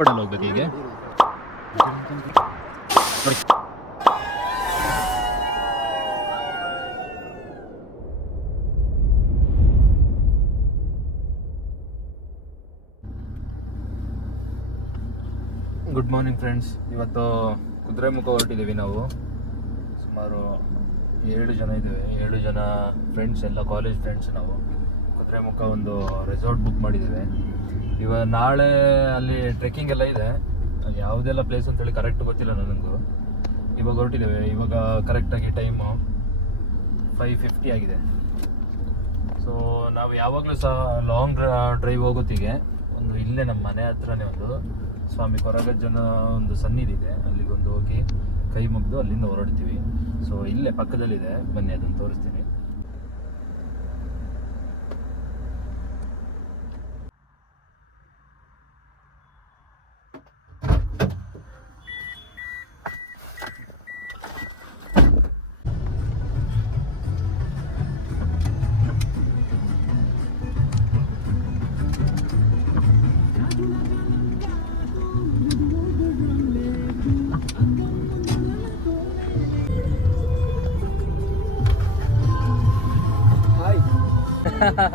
ರೋಡಲ್ಲಿ ಹೋಗ್ಬೇಕು ಹೀಗೆ. ಗುಡ್ ಮಾರ್ನಿಂಗ್ ಫ್ರೆಂಡ್ಸ್ ಇವತ್ತು ಕುದುರೆಮುಖ ಹೊರಟಿದ್ದೀವಿ ನಾವು. ಸುಮಾರು ಏಳು ಜನ ಇದ್ದೇವೆ. ಏಳು ಜನ ಫ್ರೆಂಡ್ಸ್ ಎಲ್ಲ ಕಾಲೇಜ್ ಫ್ರೆಂಡ್ಸ್ ನಾವು. ಕುದುರೆಮುಖ ಒಂದು ರೆಸಾರ್ಟ್ ಬುಕ್ ಮಾಡಿದ್ದೇವೆ. ಇವಾಗ ನಾಳೆ ಅಲ್ಲಿ ಟ್ರೆಕ್ಕಿಂಗ್ ಎಲ್ಲ ಇದೆ. ಯಾವುದೆಲ್ಲ ಪ್ಲೇಸ್ ಅಂತೇಳಿ ಕರೆಕ್ಟ್ ಗೊತ್ತಿಲ್ಲ ನನಗೂ. ಇವಾಗ ಹೊರಟಿದ್ದೇವೆ. ಇವಾಗ ಕರೆಕ್ಟಾಗಿ ಟೈಮು ಫೈವ್ ಫಿಫ್ಟಿ ಆಗಿದೆ. ಸೊ ನಾವು ಯಾವಾಗಲೂ ಸಹ ಲಾಂಗ್ ಡ್ರೈವ್ ಹೋಗೋತ್ತಿಗೆ ಒಂದು ಇಲ್ಲೇ ನಮ್ಮ ಮನೆ ಹತ್ರನೇ ಒಂದು ಸ್ವಾಮಿ ಕೊರಗಜ್ಜನ ಒಂದು ಸನ್ನಿಧಿ ಇದೆ. ಅಲ್ಲಿಗೊಂದು ಹೋಗಿ ಕೈ ಮುಗಿದು ಅಲ್ಲಿಂದ ಹೊರಡ್ತೀವಿ. ಸೊ ಇಲ್ಲೇ ಪಕ್ಕದಲ್ಲಿದೆ. ಬನ್ನಿ ಅದನ್ನು ತೋರಿಸ್ತೀನಿ.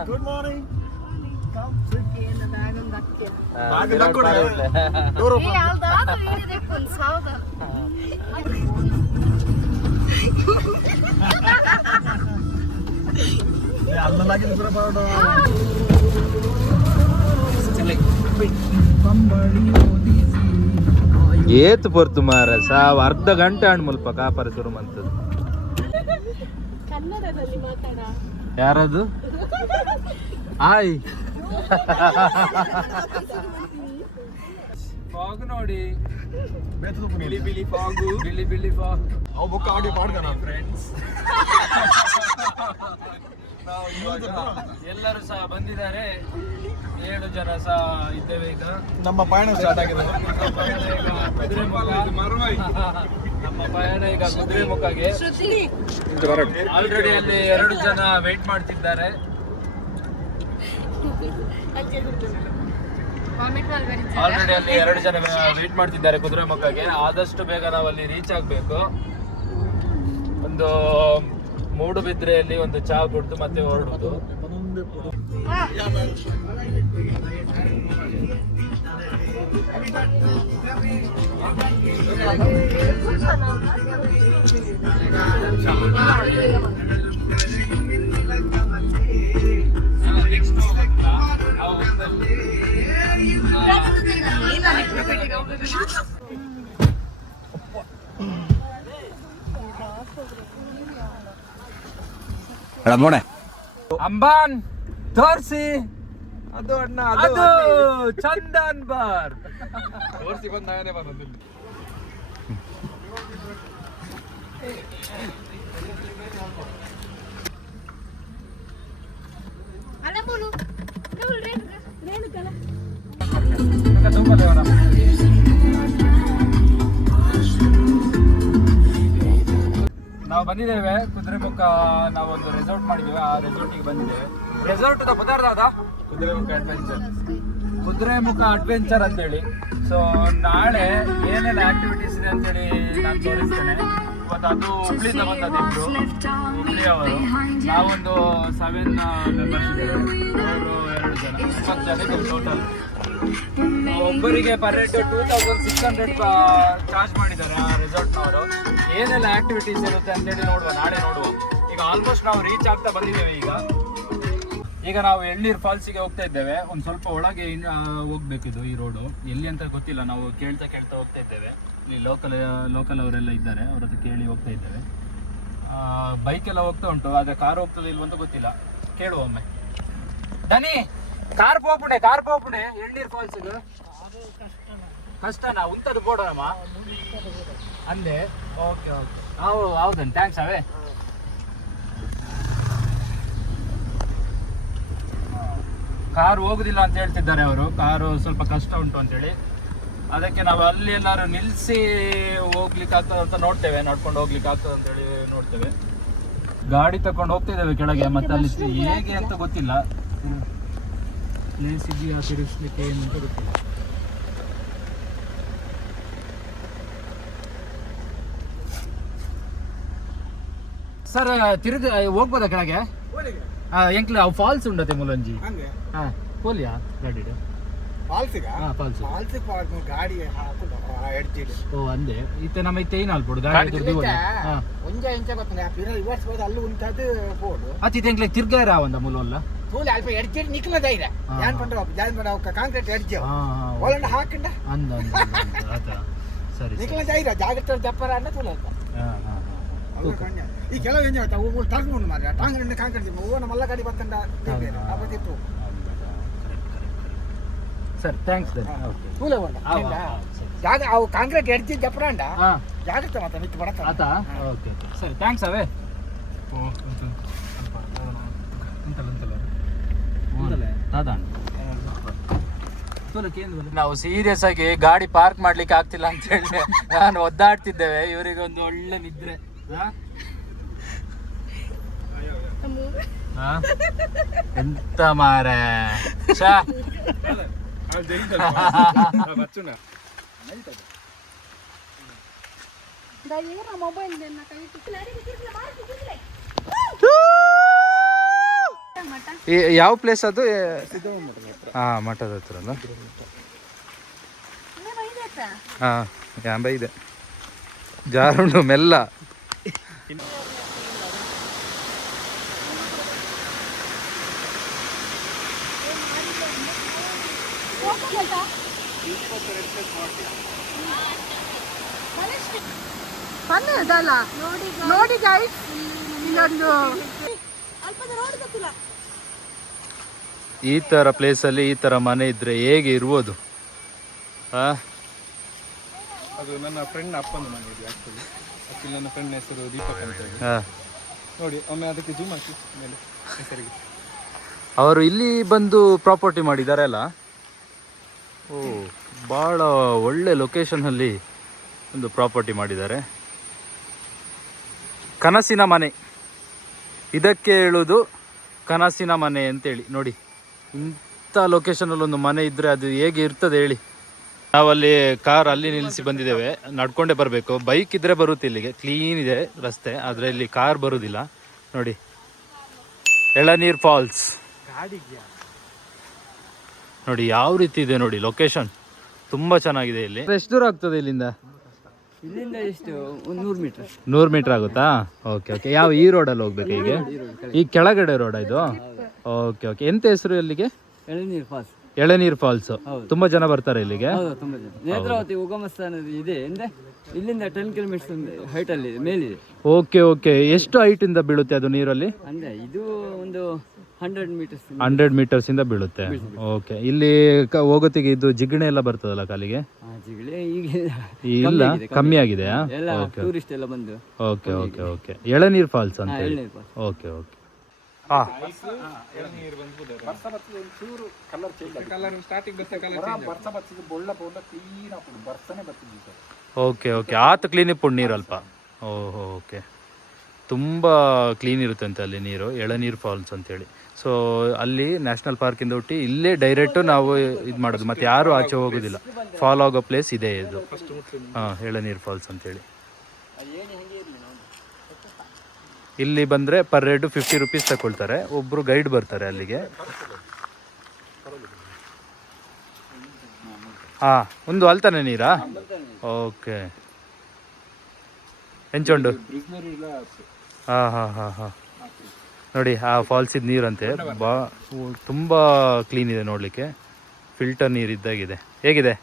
ಗುಡ್ ಮಾರ್ನಿಂಗ್ ಏತ್ ಬರ್ತು ಮಾರ ಸಾವ್ ಅರ್ಧ ಗಂಟೆ ಹಣ್ಣು ಮುಲ್ಪ ಕಾಪರ ಶುರು ಮಂತದ್ದು. ಕನ್ನಡದಲ್ಲಿ ಮಾತಾಡ. ಯಾರದು? ಆಯ್ ಫಾಗ್ ನೋಡಿ. ಬಿಳಿ ಬಿಳಿ ಫಾಗು ಬಿಳಿ ಬಿಳಿ ಫಾಗ್ ಅವು ಬುಕ್ ಆಡಿ ಪಾಡ್ದ ಫ್ರೆಂಡ್ಸ್ ಎಲ್ಲರೂ ಸಹ ಬಂದಿದ್ದಾರೆ. ಏಳು ಜನ ಸಹ ಇದ್ದೇವೆ ಈಗ. ನಮ್ಮ ಪಯಣ ಸ್ಟಾರ್ಟ್ ಆಗಿದೆ. ನಮ್ಮ ಪಯಣ ಈಗ ಕುದುರೆಮುಖ. ನಮ್ಮ ಪಯಣ ಈಗ ಕುದುರೆಮುಖಗೆ ಆಲ್ರೆಡಿ ಅಲ್ಲಿ ಎರಡು ಜನ ವೇಟ್ ಮಾಡ್ತಿದ್ದಾರೆ. ಆಲ್ರೆಡಿ ಅಲ್ಲಿ ಎರಡು ಜನ ವೇಟ್ ಮಾಡ್ತಿದ್ದಾರೆ ಕುದುರೆಮುಖಗೆ ಆದಷ್ಟು ಬೇಗ ನಾವು ಅಲ್ಲಿ ರೀಚ್ ಆಗ್ಬೇಕು. ಒಂದು ಮೂಡುಬಿದ್ರೆಯಲ್ಲಿ ಒಂದು ಚಹಾ ಕುಡಿದು ಮತ್ತೆ ಹೊರಡುದು. ನೋಡೆ ಅಂಬಾನ್ ತೋರ್ಸಿ. ಅದು ಅಣ್ಣ ಅದು. ಚಂದನ್ ಬಾರ್. ತೋರಿಸಿ ಬಂದ ನಾನೇ ಬಂದಲ್ಲಿ ನಾವು ಬಂದಿದ್ದೇವೆ ಕುದುರೆಮುಖ ನಾವೊಂದು ರೆಸಾರ್ಟ್ ಮಾಡಿದ್ದೇವೆ. ಆ ರೆಸಾರ್ಟಿಗೆ ಬಂದಿದ್ದೇವೆ. ರೆಸಾರ್ಟ್ ಪದಾರ್ಥ ಅದ? ಕುದುರೆಮುಖ ಅಡ್ವೆಂಚರ್ ಕುದುರೆಮುಖ ಅಡ್ವೆಂಚರ್ ಅಂತೇಳಿ. ಸೊ ನಾಳೆ ಏನೇನು ಆಕ್ಟಿವಿಟೀಸ್ ಇದೆ ಅಂತೇಳಿ ನಾನು ತೋರಿಸ್ತೇನೆ. ಇವತ್ತು ಅದು ಹುಬ್ಳಿಯಿಂದ ಬಂದದ್ದು ಇಬ್ರು ಹುಬ್ಳಿ ಅವರು. ನಾವೊಂದು ಸೆವೆನ್ ಮೆಂಬರ್ಸ್ ಇದ್ದೇವೆ. ಅವರು ಎರಡು ಜನ. ಇಪ್ಪತ್ತು ಇದ್ದೇವೆ ಟೋಟಲ್ ಒಬ್ಬರಿಗೆ per head two thousand six hundred charge ಮಾಡಿದ್ದಾರೆ ಆ ರೆಸಾರ್ಟ್ನವರು ಏನೆಲ್ಲ ಆಕ್ಟಿವಿಟೀಸ್ ಇರುತ್ತೆ ಅಂತೇಳಿ ನೋಡುವ ನಾಳೆ ನೋಡುವ. ಈಗ ಆಲ್ಮೋಸ್ಟ್ ನಾವು ರೀಚ್ ಆಗ್ತಾ ಬಂದಿದ್ದೇವೆ ಈಗ. ಈಗ ನಾವು ಎಳ್ನೀರ್ ಫಾಲ್ಸಿಗೆ ಹೋಗ್ತಾ ಇದ್ದೇವೆ. ಒಂದು ಸ್ವಲ್ಪ ಒಳಗೆ ಹೋಗ್ಬೇಕಿದು ಈ ರೋಡು ಎಲ್ಲಿ ಅಂತ ಗೊತ್ತಿಲ್ಲ ನಾವು ಕೇಳ್ತಾ ಕೇಳ್ತಾ ಹೋಗ್ತಾ ಇದ್ದೇವೆ. ಇಲ್ಲಿ ಲೋಕಲ್ ಲೋಕಲ್ ಅವರೆಲ್ಲ ಇದ್ದಾರೆ, ಅವ್ರ ಕೇಳಿ ಹೋಗ್ತಾ ಇದ್ದೇವೆ. ಬೈಕ್ ಎಲ್ಲ ಹೋಗ್ತಾ ಉಂಟು, ಆದರೆ ಕಾರ್ ಹೋಗ್ತದೆ ಇಲ್ವಂತ ಗೊತ್ತಿಲ್ಲ. ಕೇಳುವ ಒಮ್ಮೆ. ದನಿ ಕಾರ್ ಪೋಪುಣೆ ಕಾರ್ ಪೋಪುಣೆ ಎಳ್ನೀರ್ ಫಾಲ್ಸ್ ಕಷ್ಟನಾ, ಉಂಟದು ಬೋಡಮ್ಮ ಅಂದೆ ಓಕೆ ಓಕೆ ಹೌದು ಹೌದನ್ ಥ್ಯಾಂಕ್ಸ್ ಅವೇ. ಕಾರ್ ಹೋಗುದಿಲ್ಲ ಅಂತ ಹೇಳ್ತಿದ್ದಾರೆ ಅವರು. ಕಾರು ಸ್ವಲ್ಪ ಕಷ್ಟ ಉಂಟು ಅಂತೇಳಿ. ಅದಕ್ಕೆ ನಾವು ಅಲ್ಲಿ ಎಲ್ಲರೂ ನಿಲ್ಲಿಸಿ ಹೋಗ್ಲಿಕ್ಕೆ ಅಂತ ನೋಡ್ತೇವೆ ನಡ್ಕೊಂಡು ಹೋಗ್ಲಿಕ್ಕೆ ಆಗ್ತದೆ ಅಂತ ಹೇಳಿ ನೋಡ್ತೇವೆ. ಗಾಡಿ ತಕೊಂಡು ಹೋಗ್ತಿದ್ದೇವೆ ಕೆಳಗೆ ಮತ್ತೆ ಅಲ್ಲಿ ಹೇಗೆ ಅಂತ ಗೊತ್ತಿಲ್ಲ. ಪ್ಲೇಸ್ ಇದೆಯಾ ತಿರುಗಿಸ್ಲಿಕ್ಕೆ ಅಂತ ಗೊತ್ತಿಲ್ಲ. ಸರ್ ತಿರುಗ ಹೋಗ್ಬೋದಾ ಕೆಳಗೆ? ಎಂಕ್ಲ ಫಾಲ್ಸ್ ಉಂಡತೆ ಮುಲಂಜಿ. ಹಾ ಹೋಲಿಯಾ ಗಾಡಿ ಓ ಅಂದೆ. ಇತ್ತೆ ನಮ್ಮ ಇತ್ತೆ ಏನು ಅಲ್ಪಡು ಗಾಡಿ ದುಡ್ಡು ಹಾ. ಒಂಜ ಇಂಚ ಗೊತ್ತಿಲ್ಲ ಪಿರ ರಿವರ್ಸ್ ಹೋದ ಅಲ್ಲಿ ಉಂಟದು ಪೋಡು ಅತಿ ತೆಂಕ್ಲೆ ತಿರ್ಗ ರಾವಂದ ಮುಲವಲ್ಲ ತೂಲೆ ಅಲ್ಪ ಎಡ್ಜಿಡ್ ನಿಕ್ಲ ಧೈರ್ಯ. ಜಾನ್ ಯಾನ್ ಪಂಡ್ರ ಜಾನ್ ಪಂಡ ಕಾಂಕ್ರೀಟ್ ಎಡ್ಜಿ ಒಳಂಡ ಹಾಕಂಡ. ಅಂದ ಸರಿ ನಿಕ್ಲ ಧೈರ್ಯ ಜಾಗ್ರತೆ ದಪ್ಪರ ಅನ್ನ ತೂಲ ಅಲ್ಪ. ಹಾ ಹಾ ಈ ಕೆಲವು ಊರು ಟರ್ನ್ ಉಂಡು ಮಾರ್ರೆ. ಟಾಂಗ್ ಕಾಂಕ್ರೀಟ್ ಓ ನಮ್ಮ ಮಲ್ಲ ಗಾಡಿ ಅಪ್ಪ ಅಪತಿತ್ತು ಸರ್ ಥ್ಯಾಂಕ್ಸ್ ಓಕೆ ತೂಲೆ ಉಂಡ ಹಾ, ಹಾ, ಹಾ, ಸರಿ. ಜಾಗ ಅವು ಕಾಂಕ್ರೀಟ್ ಎಡ್ಜ್ ದಪ್ಪರ ಅಂಡ ಹಾ. ಜಾಗ್ರತೆ ಮಾತ್ರ ನಿಟ್ಟು ಬಡಕ ಆತ? ಓಕೆ ಓಕೆ ಸರಿ ಥ್ಯಾಂಕ್ಸ್ ಅವೇ. ನಾವು ಸೀರಿಯಸ್ ಆಗಿ ಗಾಡಿ ಪಾರ್ಕ್ ಮಾಡ್ಲಿಕ್ಕೆ ಆಗ್ತಿಲ್ಲ ಅಂತ ಹೇಳಿ ನಾನು ಒದ್ದಾಡ್ತಿದ್ದೇವೆ. ಇವರಿಗೆ ಒಂದು ಒಳ್ಳೆ ನಿದ್ರೆ. ಹಾ? ಹಾ? ಎಂತ ಮಾರ? ಮೊಬೈಲ್ ಈ- ಯಾವ ಪ್ಲೇಸ್ ಅದು? ಹಾ ಮಠದ ಹತ್ರ ಅಲ್ಲ? ಹಾ ಯಾಂಬ ಇದೆ. ಜಾರುಂಡು ಮೆಲ್ಲ. ಬಂದದಲ್ಲ ನೋಡಿ ಗೈಸ್ ಇಲ್ಲೊಂದು ಈ ತರ ಪ್ಲೇಸ್ ಅಲ್ಲಿ ಈ ತರ ಮನೆ ಇದ್ರೆ ಹೇಗೆ ಇರ್ಬೋದು? ಹಾ ಅದು ನನ್ನ ಫ್ರೆಂಡ್ ಅಪ್ಪನ ಮನೆ ಇದು ಆಕ್ಚುಲಿ ಆಕ್ಚುಲಿ ನನ್ನ ಫ್ರೆಂಡ್ ಹೆಸರು ದೀಪಕ್ ಅಂತ ನೋಡಿ ಒಮ್ಮೆ ಅದಕ್ಕೆ ಜೂಮ್ ಹಾಕಿ ಮೇಲೆ ಹೆಸರಿಗೆ. ಅವರು ಇಲ್ಲಿ ಬಂದು ಪ್ರಾಪರ್ಟಿ ಮಾಡಿದ್ದಾರೆ ಅಲ್ಲ? ಓ ಭಾಳ ಒಳ್ಳೆ ಲೊಕೇಶನಲ್ಲಿ ಒಂದು ಪ್ರಾಪರ್ಟಿ ಮಾಡಿದ್ದಾರೆ. ಕನಸಿನ ಮನೆ. ಇದಕ್ಕೆ ಹೇಳೋದು ಕನಸಿನ ಮನೆ ಅಂತೇಳಿ. ನೋಡಿ, ಇಂಥ ಲೊಕೇಶನಲ್ಲಿ ಒಂದು ಮನೆ ಇದ್ದರೆ ಅದು ಹೇಗೆ ಇರ್ತದೆ ಹೇಳಿ. ನಾವಲ್ಲಿ ಕಾರ್ ಅಲ್ಲಿ ನಿಲ್ಲಿಸಿ ಬಂದಿದ್ದೇವೆ. ನಡ್ಕೊಂಡೇ ಬರಬೇಕು. ಬೈಕ್ ಇದ್ದರೆ ಬರುತ್ತೆ ಇಲ್ಲಿಗೆ. ಕ್ಲೀನ್ ಇದೆ ರಸ್ತೆ, ಆದರೆ ಇಲ್ಲಿ ಕಾರ್ ಬರೋದಿಲ್ಲ. ನೋಡಿ, ಎಳನೀರ್ ಫಾಲ್ಸ್. ನೋಡಿ, ಯಾವ ರೀತಿ ಇದೆ ನೋಡಿ ಲೊಕೇಶನ್ ತುಂಬಾ ಚೆನ್ನಾಗಿದೆ ಇಲ್ಲಿ. ಎಷ್ಟು ದೂರ ಆಗ್ತದೆ ಇಲ್ಲಿಂದ? ಇಲ್ಲಿಂದ ಎಷ್ಟು ಒಂದು ನೂರು ಮೀಟರ್. ನೂರು ಮೀಟರ್ ಆಗುತ್ತಾ? ಓಕೆ ಓಕೆ ಯಾವ ಈ ರೋಡಲ್ಲಿ ಹೋಗ್ಬೇಕು ಈಗ ಈ ಕೆಳಗಡೆ ರೋಡ ಇದು? ಓಕೆ ಓಕೆ ಎಂತ ಹೆಸರು ಇಲ್ಲಿಗೆ? ಎಳನೀರು ಫಾಲ್ಸ್. ಎಳನೀರ್ ಫಾಲ್ಸ್. ತುಂಬಾ ಜನ ಬರ್ತಾರೆ ಇಲ್ಲಿಗೆ? ತುಂಬ ಜನ. ನೇತ್ರಾವತಿ ಉಗಮ ಸ್ಥಾನ ಇದೆ ಅಂದ್ರೆ ಇಲ್ಲಿಂದ ಟೆನ್ ಕಿಲೋಮೀಟರ್ ಹೈಟ್ ಅಲ್ಲಿ ಇದೆ, ಮೇಲಿದೆ. ಓಕೆ ಓಕೆ ಎಷ್ಟು ಹೈಟ್ ಇಂದ ಬೀಳುತ್ತೆ ಅದು ನೀರಲ್ಲಿ? ಅಂದ್ರೆ ಇದು ಒಂದು ಹಂಡ್ರೆಡ್ ಮೀಟರ್ಸ್ ಹಂಡ್ರೆಡ್ ಮೀಟರ್ಸ್ ಇಂದ ಬೀಳುತ್ತೆ. ಓಕೆ. ಇಲ್ಲಿ ಕ- ಹೋಗೋತ್ತಿಗೆ ಇದು ಜಿಗಣೆ ಎಲ್ಲ ಬರ್ತದಲ್ಲ ಕಾಲಿಗೆ? ಜಿಗಳೆ ಈಗ ಇಲ್ಲ. ಕಮ್ಮಿ ಆಗಿದೆ ಎಲ್ಲ ಟೂರಿಸ್ಟ್ ಎಲ್ಲ ಬಂದು okay okay okay. Elaneer falls ಅಂತ ಹೇಳಿ. Elaneer okay okay. ಹಾ. ಕಲರ್ ಸ್ಟಾರ್ಟಿಂಗ್ ಬರ್ತಾ ಕಲರ್ ಓಕೆ ಓಕೆ. ಆತ ಕ್ಲೀನ್ ಇಪ್ಪುಂಡು ನೀರು ಅಲ್ಪ. ಓಹೋ ಓಕೆ. ತುಂಬ ಕ್ಲೀನ್ ಇರುತ್ತೆ ಅಂತೆ ಅಲ್ಲಿ ನೀರು. ಎಳನೀರು ಫಾಲ್ಸ್ ಅಂತೇಳಿ ಸೊ ಅಲ್ಲಿ ನ್ಯಾಷನಲ್ ಪಾರ್ಕಿಂದ ಹುಟ್ಟಿ ಇಲ್ಲೇ ಡೈರೆಕ್ಟು ನಾವು ಇದು ಮಾಡೋದು. ಮತ್ತೆ ಯಾರು ಆಚೆ ಹೋಗೋದಿಲ್ಲ. ಫಾಲೋ ಆಗೋ ಪ್ಲೇಸ್ ಇದೆ ಇದು. ಹಾಂ ಎಳನೀರು ಫಾಲ್ಸ್ ಅಂತೇಳಿ. ಇಲ್ಲಿ ಬಂದರೆ ಪರ್ ರೇಟು ಫಿಫ್ಟಿ ರುಪೀಸ್ ತಗೊಳ್ತಾರೆ ಒಬ್ಬರು ಗೈಡ್ ಬರ್ತಾರೆ ಅಲ್ಲಿಗೆ. ಹಾಂ, ಒಂದು ಅಲ್ತಾನೆ ನೀರಾ? ಓಕೆ ಎಂಚೊಂಡು? ಹಾಂ ಹಾಂ ಹಾಂ ಹಾಂ. ನೋಡಿ ಆ ಫಾಲ್ಸಿದ ನೀರಂತೆ. ಬಾ ತುಂಬ ಕ್ಲೀನ್ ಇದೆ ನೋಡಲಿಕ್ಕೆ. ಫಿಲ್ಟರ್ ನೀರು ಇದ್ದಾಗಿದೆ. ಹೇಗಿದೆ?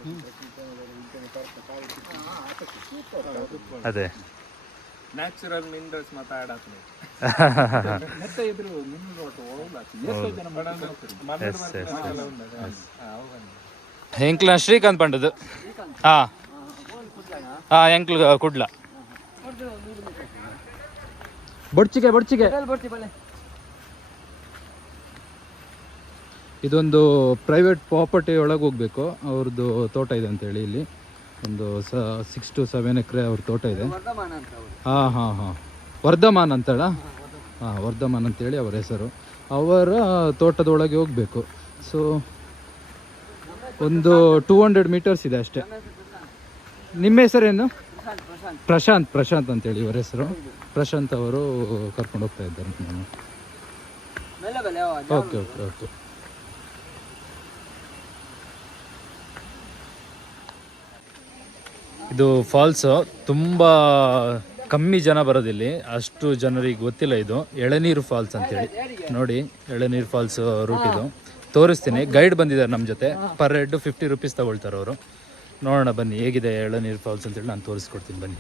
ಅದೇ. ನ್ಯಾಚುರಲ್ ಮಿನರಲ್ಸ್ ಮಾತಾಡತ್ನೆ ಎಂಕ್ಲ ಶ್ರೀಕಾಂತ್ ಪಂಡದು ಹಾ. ಹಾ ಎಂಕ್ಲ ಕುಡ್ಲ ಬಡ್ಚಿಗೆ ಬೊಡ್ಚಿಗೆ. ಇದೊಂದು ಪ್ರೈವೇಟ್ ಪ್ರಾಪರ್ಟಿ ಒಳಗೆ ಹೋಗ್ಬೇಕು. ಅವ್ರದ್ದು ತೋಟ ಇದೆ ಅಂತೇಳಿ ಇಲ್ಲಿ. ಒಂದು ಸ ಸಿಕ್ಸ್ ಟು ಸೆವೆನ್ ಎಕರೆ ಅವ್ರ ತೋಟ ಇದೆ. ಹಾಂ ಹಾಂ ಹಾಂ. ವರ್ಧಮಾನ್ ಅಂತೇಳ? ಹಾಂ ವರ್ಧಮಾನ್ ಅಂತೇಳಿ ಅವರ ಹೆಸರು. ಅವರ ತೋಟದೊಳಗೆ ಹೋಗಬೇಕು. ಸೊ ಒಂದು ಟೂ ಹಂಡ್ರೆಡ್ ಮೀಟರ್ಸ್ ಇದೆ ಅಷ್ಟೇ. ನಿಮ್ಮ ಹೆಸರೇನು? ಪ್ರಶಾಂತ್ ಪ್ರಶಾಂತ್ ಪ್ರಶಾಂತ್ ಪ್ರಶಾಂತ್ ಅಂತೇಳಿ ಇವರ ಹೆಸರು. ಪ್ರಶಾಂತ್ ಅವರು ಕರ್ಕೊಂಡು ಹೋಗ್ತಾ ಇದ್ದಾರೆ. ನಾನು ಓಕೆ ಓಕೆ ಓಕೆ. ಇದು ಫಾಲ್ಸು. ತುಂಬ ಕಮ್ಮಿ ಜನ ಬರೋದಿಲ್ಲಿ. ಅಷ್ಟು ಜನರಿಗೆ ಗೊತ್ತಿಲ್ಲ ಇದು. ಎಳನೀರು ಫಾಲ್ಸ್ ಅಂತೇಳಿ. ನೋಡಿ, ಎಳನೀರು ಫಾಲ್ಸ್ ರೂಟ್ ಇದು. ತೋರಿಸ್ತೀನಿ. ಗೈಡ್ ಬಂದಿದ್ದಾರೆ ನಮ್ಮ ಜೊತೆ. ಪರ್ ಹೆಡ್ ಫಿಫ್ಟಿ ರುಪೀಸ್ ತಗೊಳ್ತಾರೆ ಅವರು. ನೋಡೋಣ ಬನ್ನಿ, ಹೇಗಿದೆ ಎಳನೀರು ಫಾಲ್ಸ್ ಅಂತೇಳಿ ನಾನು ತೋರಿಸ್ಕೊಡ್ತೀನಿ ಬನ್ನಿ.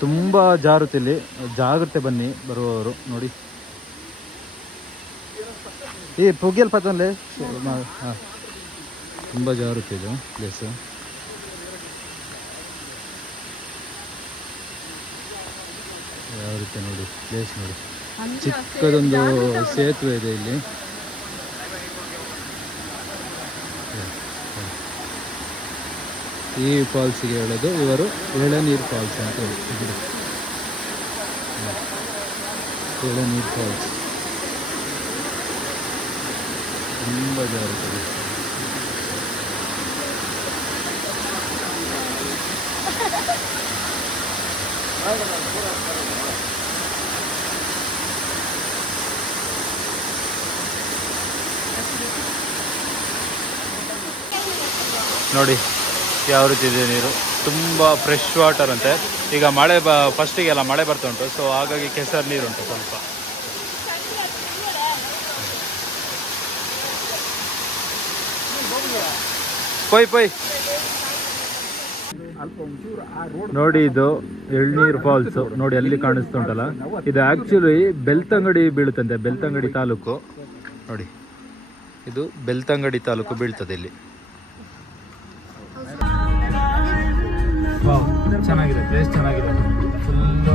ತುಂಬ ಜಾರುತ್ತಿಲ್ಲಿ ಜಾಗ್ರತೆ ಬನ್ನಿ ಬರುವವರು. ನೋಡಿ. ಈ ಪುಗಿಯಲ್ ಪತ್ತಲ್ಲಿ ಹಾಂ. ತುಂಬ ಜಾರುತ್ತೆ ಇದು ಪ್ಲೇಸು ಯಾವ ರೀತಿ ನೋಡಿ ಪ್ಲೇಸ್ ನೋಡಿ. ಚಿಕ್ಕದೊಂದು ಸೇತುವೆ ಇದೆ ಇಲ್ಲಿ. ಈ ಫಾಲ್ಸಿಗೆ ಹೇಳೋದು ಇವರು ಎಳನೀರು ಫಾಲ್ಸ್ ಅಂತ ಹೇಳಿ. ಎಳನೀರು ಫಾಲ್ಸ್ ತುಂಬ ಜಾರುತ್ತದೆ ನೋಡಿ, ಯಾವ ರೀತಿ ಇದೆ ನೀರು. ತುಂಬ ಫ್ರೆಶ್ ವಾಟರ್ ಅಂತೆ. ಈಗ ಮಳೆ ಬ ಫಸ್ಟಿಗೆಲ್ಲ ಮಳೆ ಬರ್ತಾ ಉಂಟು. ಸೊ ಹಾಗಾಗಿ ಕೆಸರು ನೀರುಂಟು ಸ್ವಲ್ಪ. ಪೊಯ್ ಪೊಯ್. ನೋಡಿ ಇದು ಎಳ್ನೀರ್ ಫಾಲ್ಸ್. ನೋಡಿ ಅಲ್ಲಿ ಕಾಣಿಸ್ತಾ ಉಂಟಲ್ಲ. ಇದು ಆಕ್ಚುಲಿ ಬೆಳ್ತಂಗಡಿ ಬೀಳುತ್ತಂತೆ, ಬೆಳ್ತಂಗಡಿ ತಾಲೂಕು. ನೋಡಿ, ಇದು ಬೆಳ್ತಂಗಡಿ ತಾಲೂಕು ಬೀಳ್ತದೆ ಇಲ್ಲಿ. ಚೆನ್ನಾಗಿದೆ ಪ್ಲೇಸ್ ಚೆನ್ನಾಗಿದೆ. ಫುಲ್ಲು